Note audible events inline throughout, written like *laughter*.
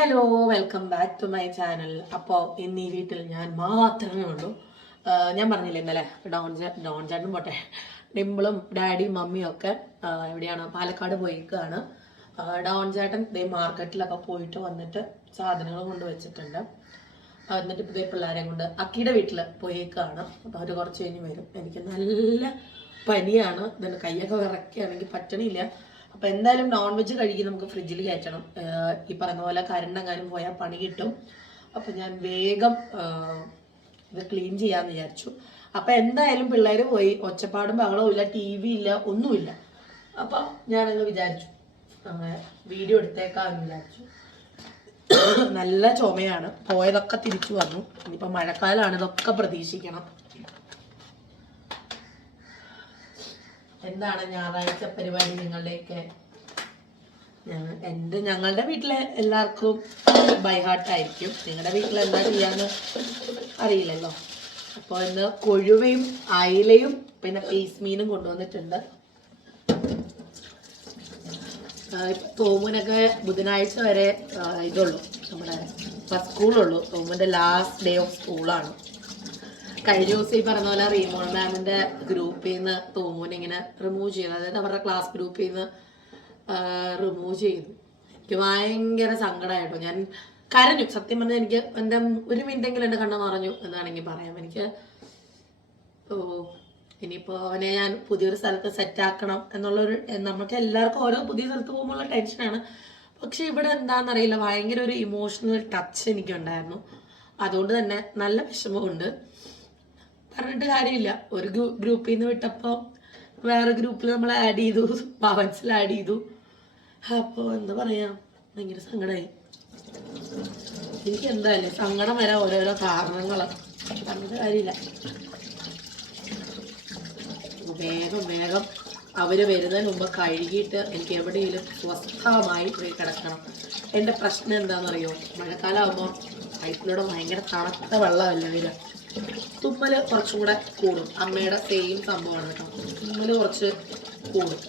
Hello welcome back to my channel അപ്പോൾ ഇന്ന് ഈ വീട്ടിൽ ഞാൻ മാത്രമേ ഉള്ളൂ. ഞാൻ പറഞ്ഞില്ലേ ഇന്നലെ ഡോൺ ഡോൺ ചേട്ടനും പോട്ടെ. ഡിമ്പിളും ഡാഡിയും മമ്മിയും ഒക്കെ എവിടെയാണ്? പാലക്കാട് പോയിക്കാണ് ഡോൺ ചേട്ടൻ ഇതേ മാർക്കറ്റിലൊക്കെ പോയിട്ട് വന്നിട്ട് സാധനങ്ങൾ കൊണ്ട് വെച്ചിട്ടുണ്ട് എന്നിട്ട് ഇതേ പിള്ളേരെ കൊണ്ട് അക്കിയുടെ വീട്ടിൽ പോയേക്കാണ് അപ്പോൾ അവർ കുറച്ച് കഴിഞ്ഞ് വരും. എനിക്ക് നല്ല പനിയാണ്. ഇതിന്റെ കൈയൊക്കെ വിറക്കുകയാണെങ്കിൽ പറ്റണില്ല. അപ്പോൾ എന്തായാലും നോൺ വെജ് കഴുകി നമുക്ക് ഫ്രിഡ്ജിൽ കയറ്റണം ഈ പറഞ്ഞ പോലെ കരണ്ടെങ്ങാനും പോയാൽ പണി കിട്ടും. അപ്പോൾ ഞാൻ വേഗം ഇത് ക്ലീൻ ചെയ്യാന്ന് വിചാരിച്ചു. അപ്പോൾ എന്തായാലും പിള്ളേർ പോയി. ഒച്ചപ്പാടും ബഹളവും ഇല്ല ടി വി ഇല്ല ഒന്നുമില്ല. അപ്പം ഞാനങ്ങ് വിചാരിച്ചു. വീഡിയോ എടുത്തേക്കാന്ന് വിചാരിച്ചു. നല്ല ചുമയാണ്. പോയതൊക്കെ തിരിച്ചു വന്നു. ഇനിയിപ്പോൾ മഴക്കാലാണ് ഇതൊക്കെ പ്രതീക്ഷിക്കണം. എന്താണ് ഞായറാഴ്ച പരിപാടി നിങ്ങളുടെയൊക്കെ? ഞങ്ങ- എന്റെ ഞങ്ങളുടെ വീട്ടിലെ എല്ലാവർക്കും ബൈ ഹാർട്ടായിരിക്കും നിങ്ങളുടെ വീട്ടിൽ എന്താ ചെയ്യാന്ന് അറിയില്ലല്ലോ. അപ്പോൾ ഇന്ന് കൊഴുവയും അയിലയും പിന്നെ പീസ് മീനും കൊണ്ടുവന്നിട്ടുണ്ട്. തോമുനൊക്കെ ബുധനാഴ്ച വരെ ഇതുള്ളൂ. നമ്മുടെ സ്കൂളുള്ളൂ തോമുന്റെ ലാസ്റ്റ് ഡേ ഓഫ് സ്കൂളാണ് കഴിഞ്ഞ ദിവസം ഈ പറഞ്ഞ പോലെ റീമോൾ മാമിന്റെ ഗ്രൂപ്പിൽ നിന്ന് തോമുനെ ഇങ്ങനെ റിമൂവ് ചെയ്തു അതായത് അവരുടെ ക്ലാസ് ഗ്രൂപ്പിൽ നിന്ന് റിമൂവ് ചെയ്തു. എനിക്ക് ഭയങ്കര സങ്കടമായിട്ടോ ഞാൻ കരഞ്ഞു. സത്യം പറഞ്ഞാൽ എനിക്ക് എന്റെ ഒരു മിനിറ്റെങ്കിലും എന്റെ കണ്ണ് നിറഞ്ഞു എന്നാണെങ്കിൽ പറയാം. എനിക്ക് ഓ ഇനിയിപ്പോൾ അവനെ ഞാൻ പുതിയൊരു സ്ഥലത്ത് സെറ്റ് ആക്കണം എന്നുള്ളൊരു നമുക്ക് എല്ലാവർക്കും ഓരോ പുതിയ സ്ഥലത്ത് പോകുമ്പോഴുള്ള ടെൻഷനാണ് പക്ഷെ ഇവിടെ എന്താണെന്നറിയില്ല. ഭയങ്കര ഒരു ഇമോഷണൽ ടച്ച് എനിക്കുണ്ടായിരുന്നു. അതുകൊണ്ട് തന്നെ നല്ല വിഷമമുണ്ട്. പറഞ്ഞിട്ട് കാര്യമില്ല. ഒരു ഗ്രൂപ്പിൽ നിന്ന് വിട്ടപ്പോൾ വേറെ ഗ്രൂപ്പിൽ നമ്മൾ ആഡ് ചെയ്തു. പവൻസിൽ ആഡ് ചെയ്തു. അപ്പോൾ എന്താ പറയാ? ഭയങ്കര സങ്കടമായി എനിക്ക് എന്തായാലും സങ്കടം വരാൻ ഓരോരോ കാരണങ്ങൾ പറഞ്ഞിട്ട് കാര്യമില്ല. വേഗം വേഗം അവർ വരുന്നതിന് മുമ്പ് കഴുകിയിട്ട് എനിക്ക് എവിടെയെങ്കിലും സ്വസ്ഥമായി പോയി കിടക്കണം. എന്റെ പ്രശ്നം എന്താണെന്നറിയോ മഴക്കാലമാകുമ്പോൾ പൈപ്പിലൂടെ ഭയങ്കര തണുത്ത വെള്ളമല്ല വരിക. തുമ്മൽ കുറച്ചും കൂടെ. കൂടും അമ്മയുടെ സെയിം സംഭവമാണ് കേട്ടോ. തുമ്മൽ കുറച്ച് കൂടും.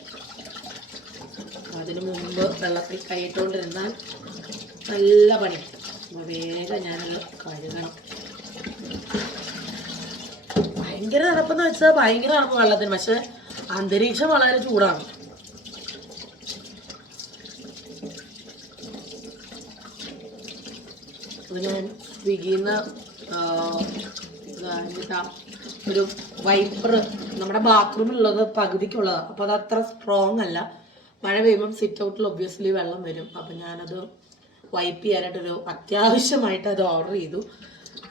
അതിന് മുമ്പ് വെള്ളത്തിൽ കൈയിട്ടുകൊണ്ടിരുന്നാൽ നല്ല പണി. അപ്പോൾ വേഗം ഞാനത് കഴുകണം. ഭയങ്കര തണുപ്പെന്ന് വെച്ചാൽ ഭയങ്കര തണുപ്പ് വെള്ളത്തിന്. പക്ഷെ അന്തരീക്ഷം വളരെ ചൂടാണ്. അപ്പോൾ ഞാൻ സ്വിഗ്ഗിയിൽ നിന്ന് എന്നിട്ടാ ഒരു വൈപ്പർ നമ്മുടെ ബാത്റൂമിലുള്ളത് പകുതിക്കുള്ളതാണ്. അപ്പോൾ അത് അത്ര സ്ട്രോങ് അല്ല. മഴ പെയ്യുമ്പം സിറ്റ് ഔട്ടിൽ ഒബ്വിയസ്ലി വെള്ളം വരും. അപ്പം ഞാനത് വൈപ്പ് ചെയ്യാനായിട്ടൊരു അത്യാവശ്യമായിട്ട് അത് ഓർഡർ ചെയ്തു.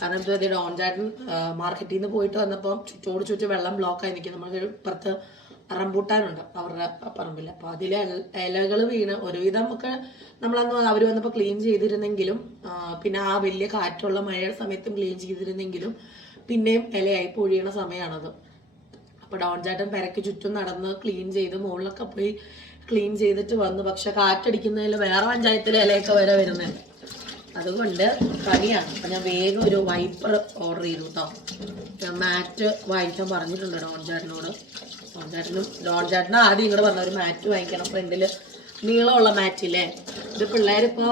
കാരണം ഇപ്പോൾ ഡോൺ ചാട്ടൻ മാർക്കറ്റിൽ നിന്ന് പോയിട്ട് വന്നപ്പോൾ ചുറ്റോട് ചുറ്റും വെള്ളം ബ്ലോക്കായി നിൽക്കും നമ്മൾ ഇപ്പുറത്ത് റംബൂട്ടാനുണ്ട് അവരുടെ പറമ്പിൽ അപ്പോൾ അതിലെ ഇലകൾ വീണ് ഒരുവിധം ഒക്കെ നമ്മളന്ന് അവർ വന്നപ്പോൾ ക്ലീൻ ചെയ്തിരുന്നെങ്കിലും പിന്നെ ആ വലിയ കാറ്റുള്ള മഴയുടെ സമയത്തും ക്ലീൻ ചെയ്തിരുന്നെങ്കിലും പിന്നെയും ഇലയായി പൊഴിയണ സമയമാണത് അപ്പോൾ ഡോൺ ചാട്ടൻ പെരക്ക് ചുറ്റും നടന്ന് ക്ലീൻ ചെയ്ത് മുകളിലൊക്കെ പോയി ക്ലീൻ ചെയ്തിട്ട് വന്നു. പക്ഷെ കാറ്റടിക്കുന്നതിൽ വേറെ പഞ്ചായത്തിലെ ഇലയൊക്കെ വരെ വരുന്നുണ്ട് അതുകൊണ്ട് പണിയാണ്. അപ്പം ഞാൻ വേഗം ഒരു വൈപ്പർ ഓർഡർ ചെയ്തു കേട്ടോ ഞാൻ മാറ്റ് വാങ്ങിക്കാൻ പറഞ്ഞിട്ടുണ്ട് ഡോൺ ചേട്ടനോട്. ഡോൺ ആദ്യം ഇങ്ങോട്ട് പറഞ്ഞ ഒരു മാറ്റ് വാങ്ങിക്കണം. ഫ്രണ്ടിൽ നീളമുള്ള മാറ്റ് ഇല്ലേ? ഇത് പിള്ളേരിപ്പോൾ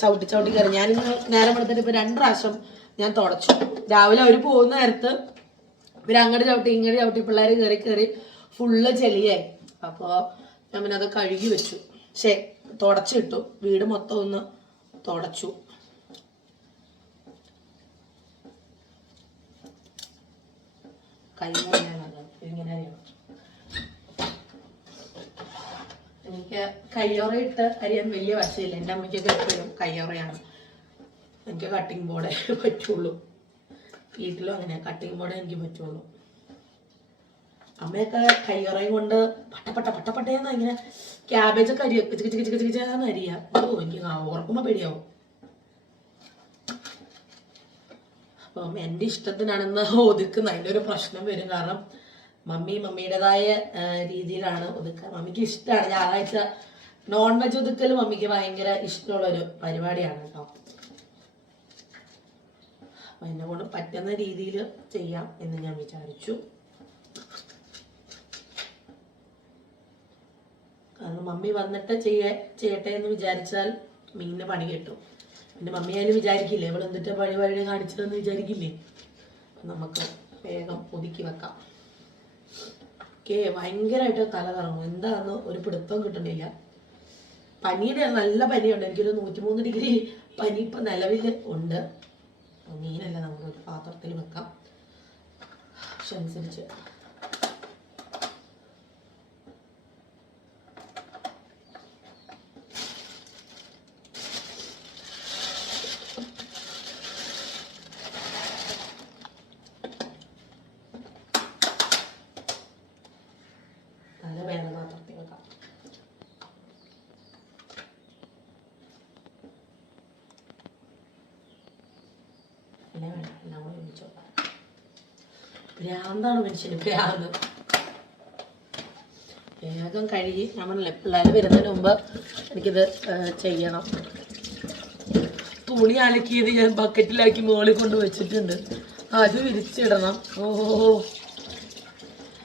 ചവിട്ടി ചവിട്ടി കയറി. ഞാനിന്ന് നേരം എടുത്തിട്ട് ഇപ്പോൾ രണ്ട് പ്രാവശ്യം ഞാൻ തുടച്ചു. രാവിലെ അവർ പോകുന്ന നേരത്ത് ഇവർ അങ്ങോട്ട് ചവിട്ടി ഇങ്ങോട്ട് ചവിട്ടി പിള്ളേർ കയറി കയറി ഫുള്ള് ചെളിയായി. അപ്പോൾ ഞാൻ പിന്നെ അത് കഴുകി വെച്ചു. ശേ തുടച്ചിട്ടു. വീട് മൊത്തം ഒന്ന് തുടച്ചു. കൈ. എനിക്ക് കയ്യോറയിട്ട് അരിയാൻ വലിയ വശമില്ല. എന്റെ അമ്മയ്ക്കൊക്കെ എപ്പോഴും കയ്യോറയാണ്. എനിക്ക് കട്ടിങ് ബോർഡേ പറ്റുള്ളൂ. വീട്ടിലും അങ്ങനെ കട്ടിങ് ബോർഡേ എനിക്ക് പറ്റുള്ളൂ. അമ്മയൊക്കെ കയ്യറയും കൊണ്ട് പട്ടപ്പട്ട പട്ടപ്പട്ടയെന്ന് ഇങ്ങനെ ക്യാബേജ് ഒക്കെ അരിയ കിച്ച് കിച്ച് കിച്ച് ചിക്ക് അരിയാ. ഓ എനിക്ക് ഓർക്കുമ്പോൾ പേടിയാവും. അപ്പം എന്റെ ഇഷ്ടത്തിനാണെന്ന് ഒതുക്കുന്ന അതിന്റെ ഒരു പ്രശ്നം വരും. കാരണം മമ്മി മമ്മിയുടേതായ രീതിയിലാണ് ഒതുക്കുക. മമ്മിക്ക് ഇഷ്ടമാണ് ഞായറാഴ്ച നോൺ വെജ് ഒതുക്കൽ മമ്മിക്ക് ഭയങ്കര ഇഷ്ടമുള്ളൊരു പരിപാടിയാണ് കേട്ടോ. അപ്പം എന്നെ കൊണ്ട് പറ്റുന്ന രീതിയിൽ ചെയ്യാം എന്ന് ഞാൻ വിചാരിച്ചു. കാരണം മമ്മി വന്നിട്ട് ചെയ്യേ ചെയ്യട്ടെ എന്ന് വിചാരിച്ചാൽ മീനിന് പണി കിട്ടും. എന്റെ മമ്മി അതിന് വിചാരിക്കില്ലേ ഇവൾ എന്നിട്ട് പഴി വഴി കാണിച്ചതെന്ന് വിചാരിക്കില്ലേ? നമുക്ക് വേഗം ഒതുക്കി വെക്കാം. ഓക്കെ ഭയങ്കരമായിട്ട് തല കറങ്ങും. എന്താണെന്ന് ഒരു പിടുത്തം കിട്ടണില്ല പനിയുടെ നല്ല പനിയുണ്ട്. എനിക്കൊരു നൂറ്റിമൂന്ന് ഡിഗ്രി പനി ഇപ്പം നിലവിൽ ഉണ്ട്. മീനല്ല നമുക്ക് ഒരു പാത്രത്തിൽ വെക്കാം. പക്ഷെ അനുസരിച്ച് തല വേണം പാത്രത്തിൽ വെക്കാം എല്ലാം വേണം എല്ലാം കൂടെ ഒന്നിച്ചു വെക്കാം ഭ്രാന്താണ് മനുഷ്യന് ഭ്രാന്ത്. വേഗം കഴുകി. നമ്മൾ പിള്ളേർ വരുന്നതിന് മുമ്പ് എനിക്കിത് ചെയ്യണം. തുണി അലക്കിയത് ഞാൻ ബക്കറ്റിലാക്കി മുകളിൽ കൊണ്ട് വെച്ചിട്ടുണ്ട്. അത് വിരിച്ചിടണം. ഓഹോ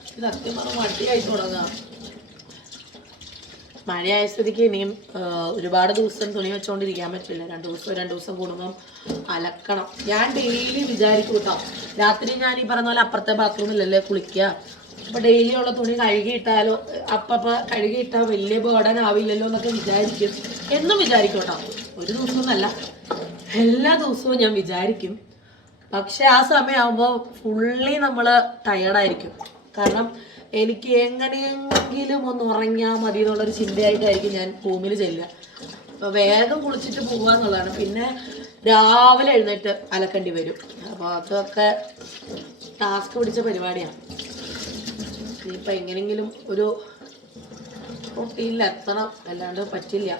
ഇത് സത്യം പറഞ്ഞ മടിയായി തുടങ്ങാം. മഴയായ സ്ഥിതിക്ക് ഇനിയും ഒരുപാട് ദിവസം തുണി വെച്ചോണ്ടിരിക്കാൻ പറ്റില്ല. രണ്ട് ദിവസം രണ്ട് ദിവസം കൂടുമ്പം അലക്കണം. ഞാൻ ഡെയിലി വിചാരിക്കും രാത്രി ഞാൻ ഈ പറഞ്ഞ പോലെ അപ്പുറത്തെ ബാത്റൂമിലല്ലേ കുളിക്കുക അപ്പൊ ഡെയിലി ഉള്ള തുണി കഴുകിയിട്ടാലോ അപ്പപ്പ കഴുകിയിട്ടാൽ വലിയ ബേർഡൻ ആവില്ലല്ലോ എന്നൊക്കെ വിചാരിക്കും. എന്നും വിചാരിക്കും കേട്ടോ ഒരു ദിവസമൊന്നല്ല. എല്ലാ ദിവസവും ഞാൻ വിചാരിക്കും. പക്ഷെ ആ സമയമാകുമ്പോൾ ഫുള്ളി നമ്മൾ ടയേർഡായിരിക്കും കാരണം എനിക്ക് എങ്ങനെയെങ്കിലും ഒന്ന് ഉറങ്ങിയാൽ മതി എന്നുള്ളൊരു ചിന്തയായിട്ടായിരിക്കും ഞാൻ ഭൂമിയിൽ ചെല്ലുക. അപ്പോൾ വേഗം കുളിച്ചിട്ട് പോകുക എന്നുള്ളതാണ് പിന്നെ രാവിലെ എഴുന്നേറ്റ് അലക്കേണ്ടി വരും. അപ്പോൾ അതൊക്കെ ടാസ്ക് പിടിച്ച പരിപാടിയാണ്. ഇനിയിപ്പോൾ എങ്ങനെയെങ്കിലും ഒരു എത്തണം. അല്ലാണ്ട് പറ്റില്ല.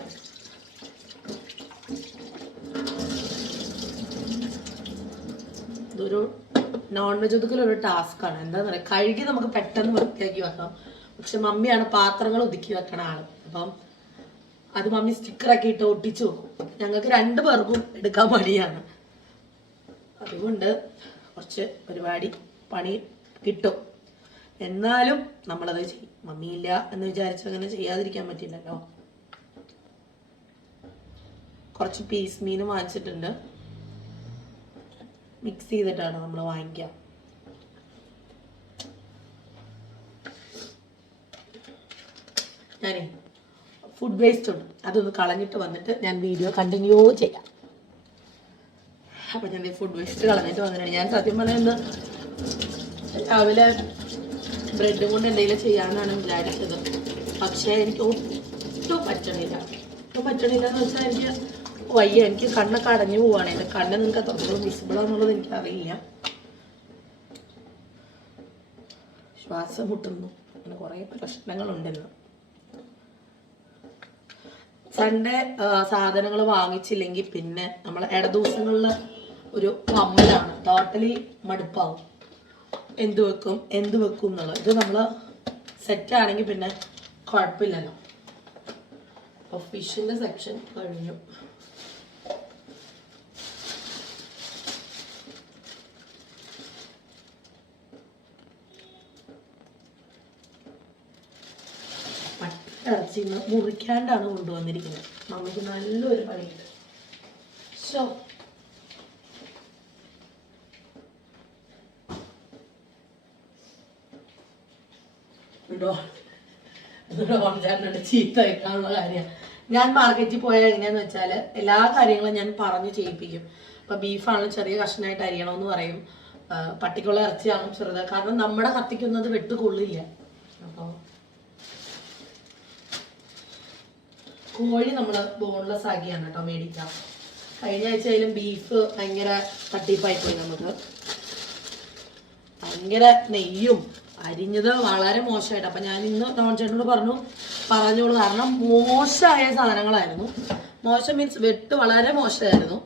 ഇതൊരു നോൺ വെജ് ഒതുക്കലൊരു ടാസ്ക്കാണ് എന്താ പറയുക കഴുകി നമുക്ക് പെട്ടെന്ന് വൃത്തിയാക്കി വെക്കാം പക്ഷെ മമ്മിയാണ് പാത്രങ്ങൾ ഒതുക്കി വെക്കണ ആൾ. അപ്പം അത് മമ്മി സ്റ്റിക്കറൊക്കെ ഇട്ട് ഒട്ടിച്ചു വെക്കും. ഞങ്ങൾക്ക് രണ്ട് പേർക്കും എടുക്കാൻ മടിയാണ്. അതുകൊണ്ട് കുറച്ച് പരിപാടി പണി കിട്ടും. എന്നാലും നമ്മളത് ചെയ്യും മമ്മിയില്ല എന്ന് വിചാരിച്ച് അങ്ങനെ ചെയ്യാതിരിക്കാൻ പറ്റില്ലല്ലോ. കുറച്ച് പീസ് മീൻ വാങ്ങിച്ചിട്ടുണ്ട്. മിക്സ് ചെയ്തിട്ടാണ് നമ്മൾ വാങ്ങിക്കുക ഞാനേ ഫുഡ് വേസ്റ്റ് ഉണ്ട്. അതൊന്ന് കളഞ്ഞിട്ട് വന്നിട്ട് ഞാൻ വീഡിയോ കണ്ടിന്യൂ ചെയ്യാം. അപ്പം ഞാൻ ഫുഡ് വേസ്റ്റ് കളഞ്ഞിട്ട് വന്നിട്ടുണ്ട്. ഞാൻ സത്യം ഇന്ന് രാവിലെ ബ്രെഡ് കൊണ്ട് എന്തെങ്കിലും ചെയ്യാമെന്നാണ് വിചാരിച്ചത്. പക്ഷേ എനിക്ക് ഒട്ടും പറ്റണില്ല. ഒട്ടും പറ്റണില്ല എന്ന് വെച്ചാൽ എനിക്ക് വയ്യ. എനിക്ക് കണ്ണൊക്കെ അടഞ്ഞു പോവാണ്. എന്റെ കണ്ണ് നിങ്ങൾക്ക് അത്രത്തോളം വിസിബിൾ ആണെന്നുള്ളത് എനിക്ക് അറിയില്ല ശ്വാസം മുട്ടുന്നു. അങ്ങനെ കുറേ പ്രശ്നങ്ങളുണ്ടെന്ന്. സൺഡേ സാധനങ്ങൾ വാങ്ങിച്ചില്ലെങ്കിൽ പിന്നെ നമ്മൾ ഇട ദിവസങ്ങളിൽ ഒരു കമ്മലാണ്. ടോട്ടലി മടുപ്പാവും. എന്ത് വെക്കും എന്ത് വെക്കും എന്നുള്ളത്. ഇത് നമ്മൾ സെറ്റ് ആണെങ്കിൽ പിന്നെ കുഴപ്പമില്ലല്ലോ. അപ്പോൾ ഫിഷിന്റെ സെക്ഷൻ കഴിഞ്ഞു. ഇറച്ചി ഇന്ന് മുറിക്കാണ്ടാണ് കൊണ്ടുവന്നിരിക്കുന്നത്. നമുക്ക് നല്ലൊരു പണിയുണ്ട്. ഷോ ചേട്ടനോട് ചീത്ത വെക്കാനുള്ള കാര്യമാണ്. ഞാൻ മാർക്കറ്റിൽ പോയാൽ എങ്ങനെയാന്ന് വെച്ചാൽ എല്ലാ കാര്യങ്ങളും ഞാൻ പറഞ്ഞു ചെയ്യിപ്പിക്കും. ഇപ്പൊ ബീഫാണെങ്കിലും ചെറിയ കഷ്ണമായിട്ട് അരിയണമെന്ന് പറയും. പട്ടിക്കുള്ള ഇറച്ചിയാണ് ചെറുത്. കാരണം നമ്മുടെ കത്തിക്കുന്നത് വെട്ട് കൊള്ളില്ല അപ്പോൾ കോഴി നമ്മൾ ബോൺലെസ് ആക്കിയാണ് കേട്ടോ മേടിക്കാൻ കഴിഞ്ഞ ആഴ്ചയിലും ബീഫ് ഭയങ്കര തട്ടിപ്പായിപ്പോയി നമുക്ക്. ഭയങ്കര നെയ്യും അരിഞ്ഞത് വളരെ മോശമായിട്ട്. അപ്പം ഞാൻ ഇന്ന് ടോൺ ചേട്ടനോട് പറഞ്ഞു പറഞ്ഞോളൂ. കാരണം മോശമായ സാധനങ്ങളായിരുന്നു. മോശം മീൻസ് വെട്ട് വളരെ മോശമായിരുന്നു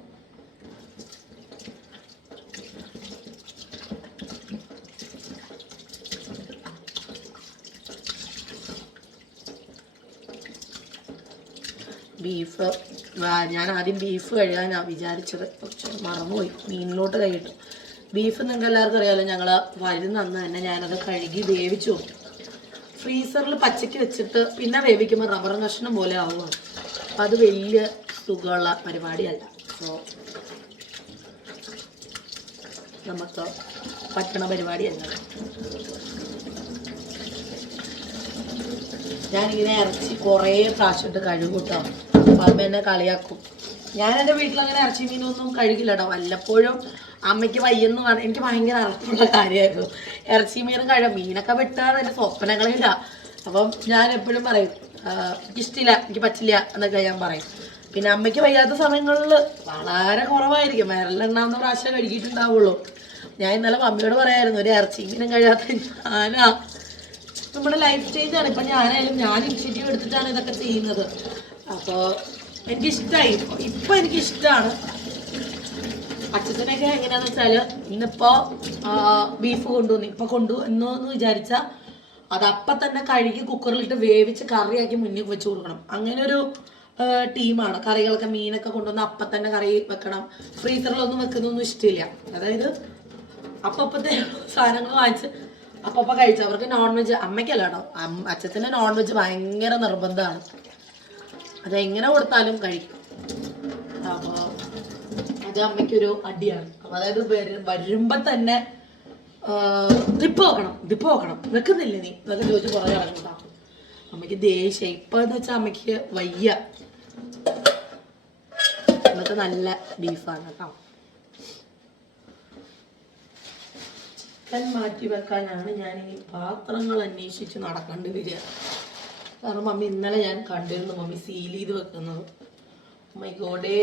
ബീഫ് ഞാൻ ആദ്യം ബീഫ് കഴുകാനാണ് വിചാരിച്ചത്. പക്ഷെ മറന്നുപോയി. മീനിലോട്ട് കൈയിട്ടു. ബീഫ് നിങ്ങൾക്ക് എല്ലാവർക്കും അറിയാമല്ലോ ഞങ്ങൾ വരുന്ന അന്ന് തന്നെ ഞാനത് കഴുകി വേവിച്ചു ഫ്രീസറിൽ പച്ചയ്ക്ക് വെച്ചിട്ട് പിന്നെ വേവിക്കുമ്പോൾ റബ്ബർ കഷ്ണം പോലെ ആവുകയാണ് അപ്പം അത് വലിയ സുഖമുള്ള പരിപാടിയല്ല. സോ നമുക്ക് പറ്റണ പരിപാടിയല്ല ഞാനിങ്ങനെ ഇറച്ചി കുറേ പ്രാവശ്യം ഇട്ട് കഴുകും കേട്ടോ അപ്പം അമ്മ എന്നെ കളിയാക്കും. ഞാൻ എന്റെ വീട്ടിൽ അങ്ങനെ ഇറച്ചി മീനൊന്നും കഴിക്കില്ല കേട്ടോ വല്ലപ്പോഴും അമ്മയ്ക്ക് വയ്യെന്ന് പറഞ്ഞ എനിക്ക് ഭയങ്കര അറപ്പുള്ള കാര്യമായിരുന്നു. ഇറച്ചി മീനും കഴിയാം മീനൊക്കെ വിട്ടാൽ എന്റെ സ്വപ്നങ്ങളില്ല അപ്പം ഞാൻ എപ്പോഴും പറയും എനിക്കിഷ്ടില്ല എനിക്ക് പറ്റില്ല എന്നൊക്കെ ഞാൻ പറയും. പിന്നെ അമ്മയ്ക്ക് വയ്യാത്ത സമയങ്ങളിൽ വളരെ കുറവായിരിക്കും. വിരലെണ്ണാവുന്ന പ്രാവശ്യം കഴുകിയിട്ടുണ്ടാവുള്ളൂ. ഞാൻ ഇന്നലെ അമ്മയോട് പറയായിരുന്നു ഒരു ഇറച്ചി മീനും കഴിയാത്ത ഞാനാ. നമ്മുടെ ലൈഫ് ചേഞ്ച് ഇപ്പം ഞാനായാലും ഞാൻ ഇനിഷ്യേറ്റീവ് എടുത്തിട്ടാണ് ഇതൊക്കെ ചെയ്യുന്നത്. അപ്പോൾ എനിക്കിഷ്ടമായി ഇപ്പൊ എനിക്ക് ഇഷ്ടമാണ് അച്ഛനൊക്കെ എങ്ങനെയാന്ന് വെച്ചാൽ ഇന്നിപ്പോ ബീഫ് കൊണ്ടുവന്നു. ഇപ്പൊ കൊണ്ടു എന്നു എന്ന് വിചാരിച്ച അത് അപ്പം തന്നെ കഴുകി കുക്കറിലിട്ട് വേവിച്ച് കറിയാക്കി മുന്നിൽ വെച്ച് കൊടുക്കണം. അങ്ങനെ ഒരു ടീമാണ്. കറികളൊക്കെ മീനൊക്കെ കൊണ്ടുവന്ന് അപ്പം തന്നെ കറി വെക്കണം. ഫ്രീസറിലൊന്നും വെക്കുന്നൊന്നും ഇഷ്ടമില്ല അതായത് അപ്പപ്പത്തെ സാധനങ്ങൾ വാങ്ങിച്ച് അപ്പപ്പ കഴിച്ചു. അവർക്ക് നോൺ വെജ് അമ്മയ്ക്കല്ല കേട്ടോ നോൺ വെജ് ഭയങ്കര നിർബന്ധമാണ്. അതെങ്ങനെ കൊടുത്താലും കഴിക്കും. അപ്പോൾ അത് അമ്മയ്ക്കൊരു അടിയാണ്. അതായത് വര- വരുമ്പോ തന്നെ ദിപ്പ് വെക്കണം ദിപ്പ് വെക്കണം വെക്കുന്നില്ലേ നീ? എന്നൊക്കെ ചോദിച്ച് കുറേ ഇറങ്ങുണ്ടാവും അമ്മയ്ക്ക് ദേഷ്യം ഇപ്പൊ എന്ന് വെച്ചാൽ അമ്മയ്ക്ക് വയ്യ. ഇന്നത്തെ നല്ല ബീഫാണ് കേട്ടോ. ചിക്കൻ മാറ്റി വെക്കാനാണ് ഞാൻ ഈ പാത്രങ്ങൾ അന്വേഷിച്ച് നടക്കേണ്ടി വരിക. കാരണം മമ്മി ഇന്നലെ ഞാൻ കണ്ടിരുന്നു മമ്മി സീൽ ചെയ്ത് വെക്കുന്നത്. മൈ ഗോഡേ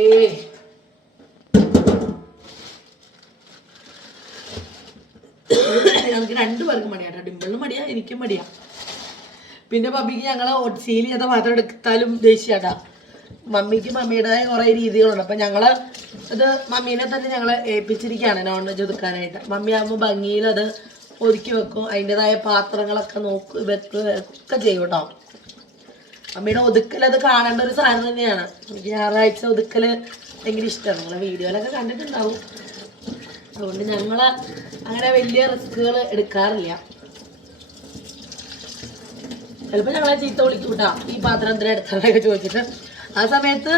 ഞങ്ങൾക്ക് രണ്ടു പേർക്ക് മടിയാട്ടോ. ഡിമ്പിളിനും മടിയാ എനിക്കും മടിയാ. പിന്നെ മമ്മിക്ക് ഞങ്ങൾ സീൽ ചെയ്ത മാത്രം എടുത്താലും ദേഷ്യാട്ടാ. മമ്മിക്ക് മമ്മിയുടേതായ കുറെ രീതികളുണ്ട്. അപ്പൊ ഞങ്ങൾ അത് മമ്മീനെ തന്നെ ഞങ്ങൾ ഏൽപ്പിച്ചിരിക്കുകയാണ് നോൺ വെജ് ഒതുക്കാനായിട്ട്. മമ്മി ഭംഗിയിൽ അത് ഒതുക്കി വെക്കും. അതിന്റെതായ പാത്രങ്ങളൊക്കെ നോക്ക് വെക്കുക ഒക്കെ ചെയ്യും കേട്ടോ. അമ്മയുടെ ഒതുക്കൽ അത് കാണേണ്ട ഒരു സാധനം തന്നെയാണ്. എനിക്ക് ഞായറാഴ്ച ഒതുക്കൽ ഭയങ്കര ഇഷ്ടമാണ് നിങ്ങളെ വീഡിയോയിലൊക്കെ കണ്ടിട്ടുണ്ടാവും. അതുകൊണ്ട് ഞങ്ങൾ അങ്ങനെ വലിയ റിസ്കുകൾ എടുക്കാറില്ല. ചിലപ്പോൾ ഞങ്ങളെ ചീത്ത വിളിക്കും ഈ പാത്രം എന്തിനാ എടുത്തതൊക്കെ ചോദിച്ചിട്ട്. ആ സമയത്ത്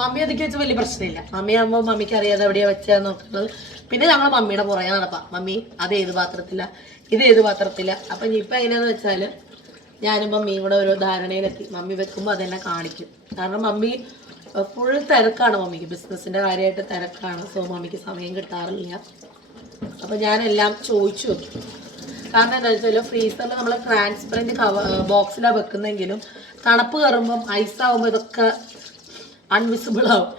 മമ്മി അതൊക്കെ വെച്ച് വലിയ പ്രശ്നമില്ല. മമ്മിയാകുമ്പോൾ മമ്മിക്ക് അറിയാതെ എവിടെയാ വെച്ചാൽ നോക്കുന്നത്. പിന്നെ ഞങ്ങൾ മമ്മിയുടെ പുറകെ നടപ്പാം. മമ്മി അത് ഏത് പാത്രത്തില? ഇത് ഏത് പാത്രത്തില? അപ്പം ഇപ്പം എങ്ങനെയാന്ന് വെച്ചാൽ ഞാനും മമ്മിയും കൂടെ ഒരു ധാരണയിലെത്തി. മമ്മി വെക്കുമ്പോൾ അതെന്നെ കാണിക്കും. കാരണം മമ്മി ഫുൾ തിരക്കാണ് മമ്മിക്ക്. ബിസിനസ്സിന്റെ കാര്യമായിട്ട് തിരക്കാണ്. സോ മമ്മിക്ക് സമയം കിട്ടാറില്ല. അപ്പം ഞാനെല്ലാം ചോദിച്ചു കാരണം എന്താ വെച്ചാൽ ഫ്രീസറിൽ നമ്മൾ ട്രാൻസ്പെറന്റ് കവർ ബോക്സിലാണ് വെക്കുന്നെങ്കിലും തണുപ്പ് കയറുമ്പം ഐസാവുമ്പോൾ ഇതൊക്കെ അൺവിസിബിൾ ആവും.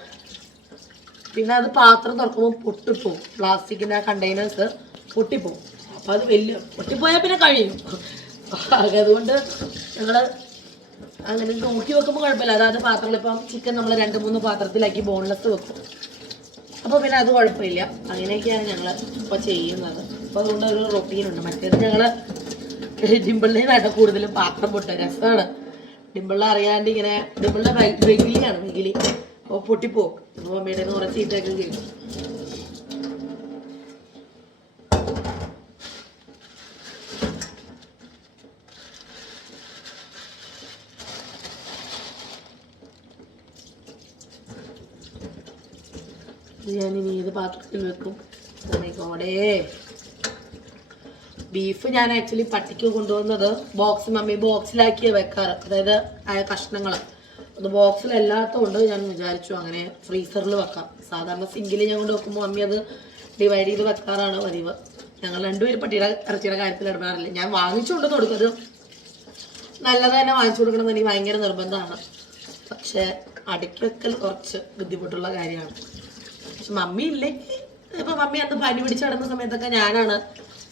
പിന്നെ അത് പാത്രം തുറക്കുമ്പോൾ പൊട്ടിപ്പോവും. പ്ലാസ്റ്റിക്കിന്റെ കണ്ടെയ്നേഴ്സ് പൊട്ടിപ്പോവും. അപ്പോൾ അത് വലിയ പൊട്ടിപ്പോയാൽ പിന്നെ കഴിയും. അതുകൊണ്ട് ഞങ്ങൾ അങ്ങനെ നോക്കി വെക്കുമ്പോൾ കുഴപ്പമില്ല. അതായത് പാത്രങ്ങൾ ഇപ്പം ചിക്കൻ നമ്മൾ രണ്ട് മൂന്ന് പാത്രത്തിലാക്കി ബോൺലെസ് വെക്കും. അപ്പോൾ പിന്നെ അത് കുഴപ്പമില്ല. അങ്ങനെയൊക്കെയാണ് ഞങ്ങൾ ഇപ്പോൾ ചെയ്യുന്നത്. അപ്പോൾ അതുകൊണ്ട് ഒരു റൊട്ടീനുണ്ട് മറ്റേത് ഞങ്ങൾ ഡിമ്പിളിനായിട്ട് കൂടുതലും പാത്രം പൊട്ട രസമാണ് ഡിമ്പിളിനെ അറിയാണ്ട് ഇങ്ങനെ ഡിമ്പിളിന്റെ വെകിലിയാണ് വെകിലി അപ്പോൾ പൊട്ടിപ്പോവും. അപ്പോൾ നിന്ന് കുറച്ച് ചീത്തയൊക്കെ കേൾക്കും ഞാൻ ഇനി ഏത് പാത്രത്തിൽ വെക്കും. കോടേ ബീഫ് ഞാൻ ആക്ച്വലി പട്ടിക്ക് കൊണ്ടുവന്നത് ബോക്സ് മമ്മി ബോക്സിലാക്കിയ വെക്കാറ്. അതായത് ആയ കഷ്ണങ്ങൾ അത് ബോക്സിലല്ലാത്തതുകൊണ്ട് ഞാൻ വിചാരിച്ചു. അങ്ങനെ ഫ്രീസറിൽ വെക്കാം. സാധാരണ സിങ്കിൽ ഞാൻ കൊണ്ട് വെക്കുമ്പോൾ മമ്മി അത് ഡിവൈഡ് ചെയ്ത് വെക്കാറാണ് പതിവ്. ഞങ്ങൾ രണ്ടുപേരും പട്ടിയുടെ ഇറച്ചിയുടെ കാര്യത്തിൽ ഇടപെടാറില്ല. ഞാൻ വാങ്ങിച്ചു കൊണ്ട് കൊടുക്കും അത് നല്ലത് തന്നെ വാങ്ങിച്ചു കൊടുക്കണമെന്ന് എനിക്ക് ഭയങ്കര നിർബന്ധമാണ്. പക്ഷേ അടുക്കി വെക്കൽ കുറച്ച് ബുദ്ധിമുട്ടുള്ള കാര്യമാണ്. പക്ഷെ മമ്മി ഇല്ലെങ്കിൽ ഇപ്പൊ മമ്മി അന്ന് പനി പിടിച്ച് കിടന്ന സമയത്തൊക്കെ ഞാനാണ്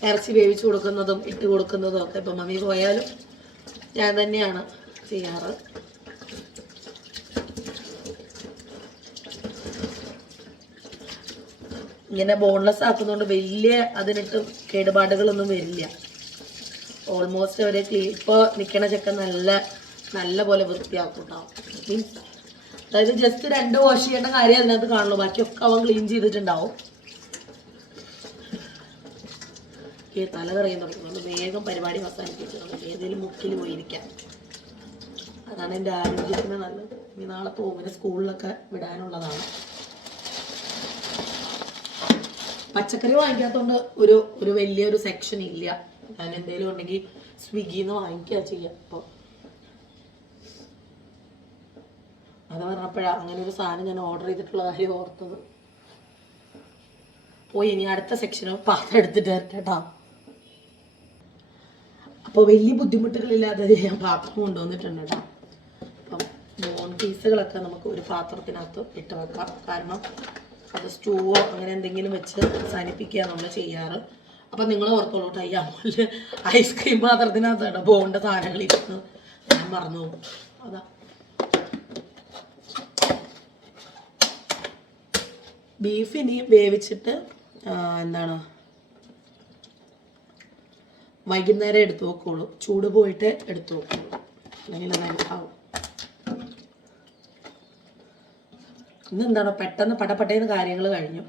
ഇറച്ചി വേവിച്ച് കൊടുക്കുന്നതും ഇട്ട് കൊടുക്കുന്നതും ഒക്കെ. ഇപ്പൊ മമ്മി പോയാലും ഞാൻ തന്നെയാണ് ചെയ്യാറ്. ഇങ്ങനെ ബോൺലെസ് ആക്കുന്നതുകൊണ്ട് വലിയ അതിനിട്ട് കേടുപാടുകളൊന്നും വരില്ല. ഓൾമോസ്റ്റ് അവരെ ഇപ്പോൾ നിൽക്കണ ചെക്കൻ നല്ല നല്ല പോലെ വൃത്തിയാക്കും കേട്ടോ മീൻസ് അതായത് ജസ്റ്റ് രണ്ട് വാഷ് ചെയ്യേണ്ട കാര്യം അതിനകത്ത് കാണുള്ളൂ. ബാക്കിയൊക്കെ അവൻ ക്ലീൻ ചെയ്തിട്ടുണ്ടാവും. തല കറിയാൻ തുടങ്ങി വേഗം പരിപാടി അവസാനിപ്പിച്ചു നമുക്ക് ഏതെങ്കിലും മുക്കിൽ പോയിരിക്കാം അതാണ് എന്റെ ആരോഗ്യത്തിന് നല്ലത്. ഇനി നാളെ തോമിന് സ്കൂളിലൊക്കെ വിടാനുള്ളതാണ്. പച്ചക്കറി വാങ്ങിക്കാത്തതുകൊണ്ട് ഒരു ഒരു വലിയൊരു സെക്ഷൻ ഇല്ല. ഞാൻ എന്തെങ്കിലും ഉണ്ടെങ്കിൽ സ്വിഗ്ഗിന്ന് വാങ്ങിക്കുക ചെയ്യാം. അപ്പോൾ അത് പറഞ്ഞപ്പോഴാണ് അങ്ങനെ ഒരു സാധനം ഞാൻ ഓർഡർ ചെയ്തിട്ടുള്ള കാര്യം ഓർത്തത്. പോയി ഇനി അടുത്ത സെക്ഷനോ പാത്രം എടുത്തിട്ട് കേട്ടോ അപ്പോൾ വലിയ ബുദ്ധിമുട്ടുകളില്ലാതെ ഞാൻ പാത്രം കൊണ്ടുവന്നിട്ടുണ്ട് കേട്ടോ അപ്പം മോൺ പീസുകളൊക്കെ നമുക്ക് ഒരു പാത്രത്തിനകത്ത് ഇട്ട് വെക്കാം. കാരണം അത് സ്റ്റൂവോ അങ്ങനെ എന്തെങ്കിലും വെച്ച് അവസാനിപ്പിക്കുക നമ്മൾ ചെയ്യാറ്. അപ്പം നിങ്ങൾ ഓർത്തോളൂ കേട്ടോ ഈ അമ്മൽ ഐസ്ക്രീം പാത്രത്തിനകത്താണ് ബോണ്ട സാധനങ്ങൾ ഇരുന്ന് ഞാൻ മറന്നു പോകും അതാ. ബീഫ് ഇനി വേവിച്ചിട്ട് എന്താണ് വൈകുന്നേരം എടുത്തു വെക്കുള്ളൂ. ചൂട് പോയിട്ട് എടുത്തു വെക്കുള്ളൂ. അല്ലെങ്കിൽ അത് ആവും എന്താണ് പെട്ടെന്ന് പടപ്പെട്ടെന്ന് കാര്യങ്ങൾ കഴിഞ്ഞു.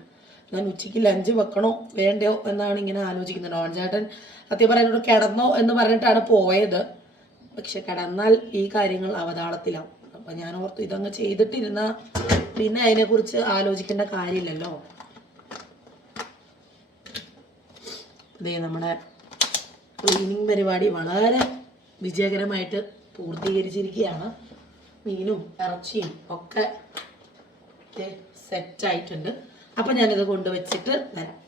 ഞാൻ ഉച്ചയ്ക്ക് ലഞ്ച് വെക്കണോ വേണ്ടയോ എന്നാണ് ഇങ്ങനെ ആലോചിക്കുന്നത്. ഡോൺ സത്യം പറയുന്നത് കിടന്നോ എന്ന് പറഞ്ഞിട്ടാണ് പോയത്. പക്ഷെ കിടന്നാൽ ഈ കാര്യങ്ങൾ അവതാളത്തിലാവും. അപ്പം ഞാൻ ഓർത്തു ഇതങ്ങ് ചെയ്തിട്ടിരുന്ന പിന്നെ അതിനെക്കുറിച്ച് ആലോചിക്കേണ്ട കാര്യമില്ലല്ലോ. ഇതേ നമ്മുടെ ക്ലീനിങ് പരിപാടി വളരെ വിജയകരമായിട്ട് പൂർത്തീകരിച്ചിരിക്കുകയാണ്. മീനും ഇറച്ചിയും ഒക്കെ സെറ്റ് ആയിട്ടുണ്ട്. അപ്പം ഞാനിത് കൊണ്ടുവച്ചിട്ട് വരാം.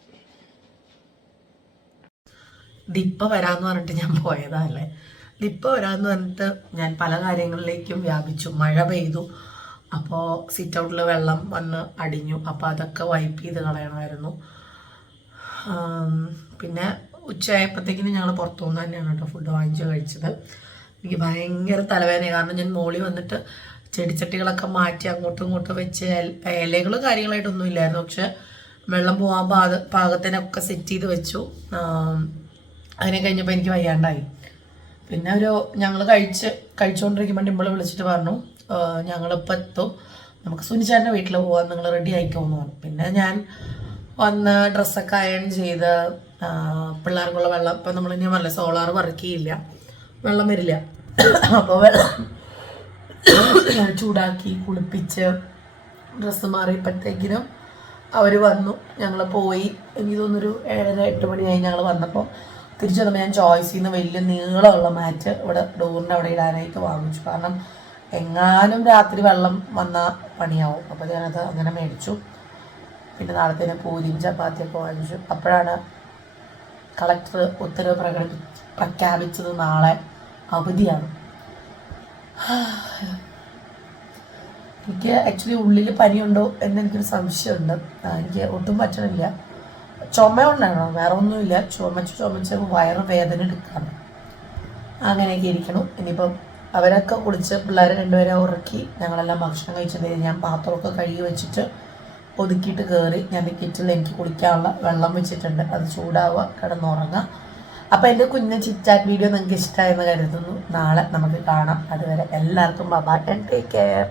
ഇതിപ്പോൾ വരാന്ന് പറഞ്ഞിട്ട് ഞാൻ പോയതല്ലേ ദിപ്പ വരാന്ന് പറഞ്ഞിട്ട് ഞാൻ പല കാര്യങ്ങളിലേക്കും വ്യാപിച്ചു. മഴ പെയ്തു. അപ്പോൾ സിറ്റ് ഔട്ടിൽ വെള്ളം വന്ന് അടിഞ്ഞു. അപ്പോൾ അതൊക്കെ വൈപ്പ് ചെയ്ത് കളയണമായിരുന്നു. പിന്നെ ഉച്ചയായപ്പോഴത്തേക്കിനും ഞങ്ങൾ പുറത്തുനിന്ന് തന്നെയാണ് കേട്ടോ ഫുഡ് വാങ്ങിച്ച് കഴിച്ചത്. എനിക്ക് ഭയങ്കര തലവേദന കാരണം ഞാൻ മോളി വന്നിട്ട് ചെടിച്ചട്ടികളൊക്കെ മാറ്റി അങ്ങോട്ടും ഇങ്ങോട്ടും വെച്ച് ഇലകൾ കാര്യങ്ങളായിട്ടൊന്നും ഇല്ലായിരുന്നു. പക്ഷെ വെള്ളം പോകാൻ പാക പാകത്തിനൊക്കെ സെറ്റ് ചെയ്ത് വെച്ചു. അങ്ങനെ കഴിഞ്ഞപ്പോൾ എനിക്ക് വയ്യാണ്ടായി. പിന്നെ ഒരു ഞങ്ങൾ കഴിച്ച് കഴിച്ചുകൊണ്ടിരിക്കുമ്പോൾ ഡിമ്പിൾ വിളിച്ചിട്ട് പറഞ്ഞു ഞങ്ങളിപ്പോൾ എത്തും. നമുക്ക് സുനിച്ചേട്ടന്റെ വീട്ടിൽ പോകാൻ നിങ്ങൾ റെഡി ആയിക്കോന്ന് പറഞ്ഞു. പിന്നെ ഞാൻ വന്ന് ഡ്രസ്സൊക്കെ അയൺ ചെയ്ത് പിള്ളേർക്കുള്ള വെള്ളം ഇപ്പം നമ്മൾ ഇനി പറഞ്ഞില്ല സോളാർ ചെയ്യില്ല വെള്ളം വരില്ല. അപ്പോൾ വെള്ളം ചൂടാക്കി കുളിപ്പിച്ച് ഡ്രസ്സ് മാറിയപ്പോഴത്തേക്കിനും അവർ വന്നു. ഞങ്ങൾ പോയി. എനിക്ക് തോന്നുന്നൊരു ഏഴര എട്ട് മണിയായി ഞങ്ങൾ വന്നപ്പോൾ തിരിച്ചു വന്നപ്പോൾ ഞാൻ ചോയ്സിൽ നിന്ന് വലിയ നീളമുള്ള മാറ്റ് ഇവിടെ ഡോറിന്റെ അവിടെ ഇടാനായിട്ട് വാങ്ങിച്ചു. കാരണം എങ്ങാനും രാത്രി വെള്ളം വന്ന പണിയാവും. അപ്പോൾ ഞാനത് അങ്ങനെ മേടിച്ചു. പിന്നെ നാളത്തേന് പൂരിയും ചപ്പാത്തിയൊക്കെ വാങ്ങിച്ചു. അപ്പോഴാണ് കളക്ടർ ഉത്തരവ് പ്രകടിപ്പി പ്രഖ്യാപിച്ചത് നാളെ അവധിയാണ്. *sighs* എനിക്ക് ആക്ച്വലി ഉള്ളിൽ പനിയുണ്ടോ എന്ന് എനിക്കൊരു സംശയമുണ്ട്. എനിക്ക് ഒട്ടും പറ്റണില്ല. ചുമ ഉണ്ടാണോ വേറെ ഒന്നുമില്ല. ചുമച്ച് ചുമച്ച് വയറ് വേദന എടുക്കാണ്. അങ്ങനെയൊക്കെ ഇരിക്കണം. ഇനിയിപ്പം അവരൊക്കെ കുളിച്ച് പിള്ളേരെ രണ്ടുപേരെ ഉറക്കി ഞങ്ങളെല്ലാം ഭക്ഷണം കഴിച്ചത് ഞാൻ പാത്രമൊക്കെ കഴുകി വെച്ചിട്ട് ഒതുക്കിയിട്ട് കയറി ഞാൻ കിച്ചണിൽ എനിക്ക് കുളിക്കാനുള്ള വെള്ളം വെച്ചിട്ടുണ്ട്. അത് ചൂടാവുക കിടന്നുറങ്ങുക. അപ്പോൾ എന്റെ കുഞ്ഞ് ചിറ്റാറ്റ് വീഡിയോ നിങ്ങൾക്ക് ഇഷ്ടമായെന്ന് കരുതുന്നു. നാളെ നമുക്ക് കാണാം. അതുവരെ എല്ലാവർക്കും ബൈ ആൻഡ് ടേക്ക് കെയർ